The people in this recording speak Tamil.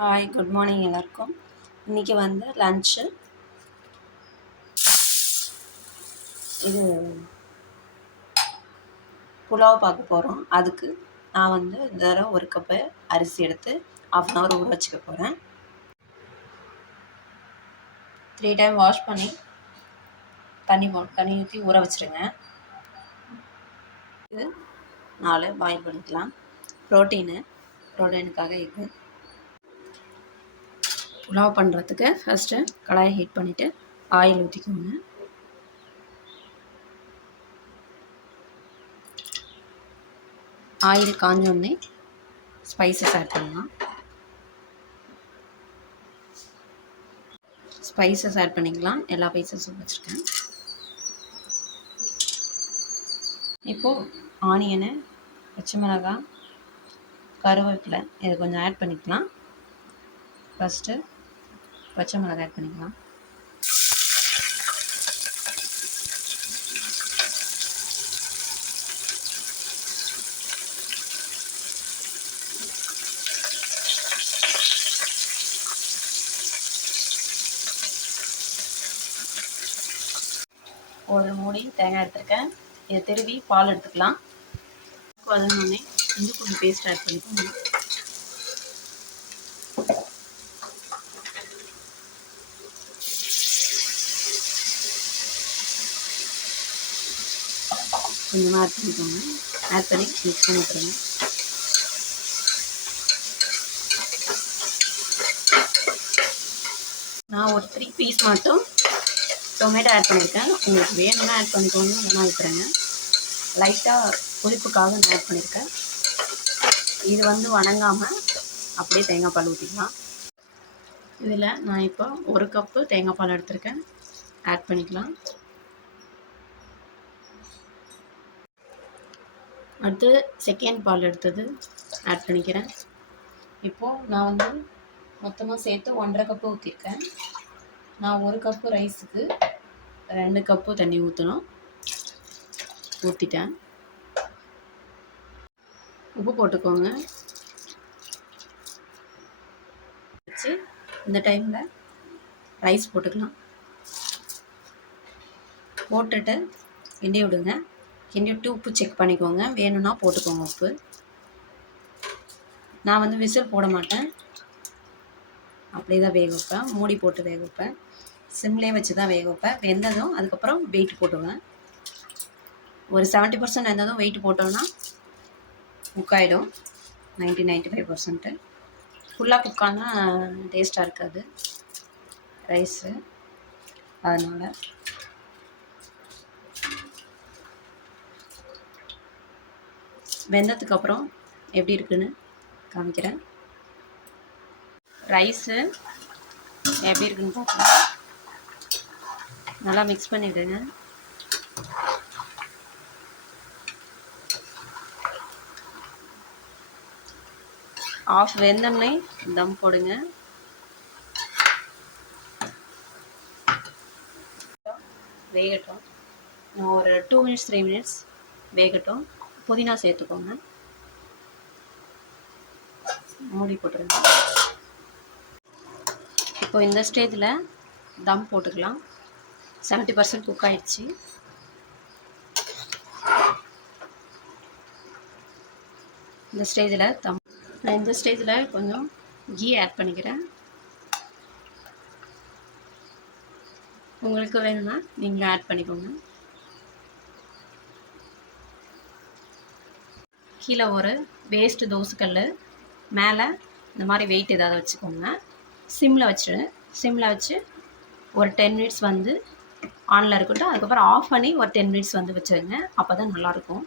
ஹாய், குட் மார்னிங் எல்லாருக்கும். இன்றைக்கி வந்து லன்ச்சு இது புலாவ் பார்க்க போகிறோம். அதுக்கு நான் வந்து இந்த தடவை ஒரு கப்பு அரிசி எடுத்து 1/2 hour ஊற வச்சுக்க போகிறேன். 3 time வாஷ் பண்ணி தண்ணி ஊற்றி ஊற வச்சுருங்க. இது 4 பாயில் பண்ணிக்கலாம். ப்ரோட்டீனுக்காக இது புலாவ் பண்ணுறதுக்கு ஃபஸ்ட்டு கடாயை ஹீட் பண்ணிவிட்டு ஆயில் ஊற்றிக்கோங்க. ஆயில் காஞ்சோடனே ஸ்பைசஸ் ஆட் பண்ணலாம். ஸ்பைசஸ் ஆட் பண்ணிக்கலாம். எல்லா ஸ்பைசஸும் வச்சுருக்கேன். இப்போது ஆனியனு, பச்சை மிளகாய், கருவேப்பிலை இது கொஞ்சம் ஆட் பண்ணிக்கலாம். ஃபஸ்ட்டு பச்சை மிளகாய் ஆட் பண்ணிக்கலாம். ஒரு மூடி தேங்காய் எடுத்துருக்கேன். இதை திருவி பால் எடுத்துக்கலாம். வதங்கினோடனே இஞ்சி பூண்டு பேஸ்ட் ஆட் பண்ணிக்கோங்க. கொஞ்சமாக ஆட் பண்ணிக்கோங்க. ஆட் பண்ணி மிக்ஸ் பண்ணி விட்டுருங்க. நான் ஒரு 3 பீஸ் மட்டும் டொமேட்டோ ஆட் பண்ணியிருக்கேன். உங்களுக்கு வேணும்னா ஆட் பண்ணிக்கோங்க, இல்லைனா விட்டுறேங்க. லைட்டாக புளிப்புக்காக நான் ஆட் பண்ணியிருக்கேன். இது வந்து வணங்காமல் அப்படியே தேங்காய் பால் ஊற்றிக்கலாம். இதில் நான் இப்போ 1 கப்பு தேங்காய் பால் எடுத்திருக்கேன். ஆட் பண்ணிக்கலாம். அடுத்து செகண்ட் பால் எடுத்தது ஆட் பண்ணிக்கிறேன். இப்போது நான் வந்து மொத்தமாக சேர்த்து 1.5 கப்பு ஊற்றிருக்கேன். நான் 1 கப்பு ரைஸுக்கு 2 கப்பு தண்ணி ஊற்றிட்டேன். உப்பு போட்டுக்கோங்க. வச்சு இந்த டைமில் ரைஸ் போட்டுக்கலாம். போட்டுட்டு கிண்டி விடுங்க. கிண்டி விட்டு உப்பு செக் பண்ணிக்கோங்க. வேணும்னா போட்டுக்கோங்க உப்பு. நான் வந்து விசில் போட மாட்டேன், அப்படியே தான் வேக வைப்பேன். மூடி போட்டு வேக வைப்பேன். சிம்லேயே வச்சு தான் வேக வைப்பேன். வெந்ததும் அதுக்கப்புறம் வெயிட் போட்டுவேன். ஒரு 70% வெந்ததும் வெயிட் போட்டோன்னா குக் ஆகிடும். 95% ஃபுல்லாக குக்கானால் டேஸ்ட்டாக இருக்காது ரைஸு. அதனால் வெந்ததுக்கப்புறம் எப்படி இருக்குன்னு காமிக்கிறேன். ரைஸு எப்படி இருக்குன்னு பார்க்கலாம். நல்லா மிக்ஸ் பண்ணிவிடுங்க. ஆஃப் வெந்தோடனே தம் போடுங்க. வேகட்டும். ஒரு 2 minutes 3 minutes வேகட்டும். புதினா சேர்த்துக்கோங்க. மூடி போட்டுருங்க. இப்போ இந்த ஸ்டேஜில் தம் போட்டுக்கலாம். 70% குக் ஆகிடுச்சு. இந்த ஸ்டேஜில் கொஞ்சம் கீ ஆட் பண்ணிக்கிறேன். உங்களுக்கு வேணும்னா நீங்களே ஆட் பண்ணிக்கோங்க. கீழே ஒரு வேஸ்ட்டு தோசைக்கல், மேலே இந்த மாதிரி வெயிட் ஏதாவது வச்சுக்கோங்க. சிம்மில் வச்சு ஒரு 10 minutes வந்து ஆனில் இருக்கட்டும். அதுக்கப்புறம் ஆஃப் பண்ணி ஒரு 10 minutes வந்து வச்சுருங்க. அப்போ தான் நல்லாயிருக்கும்.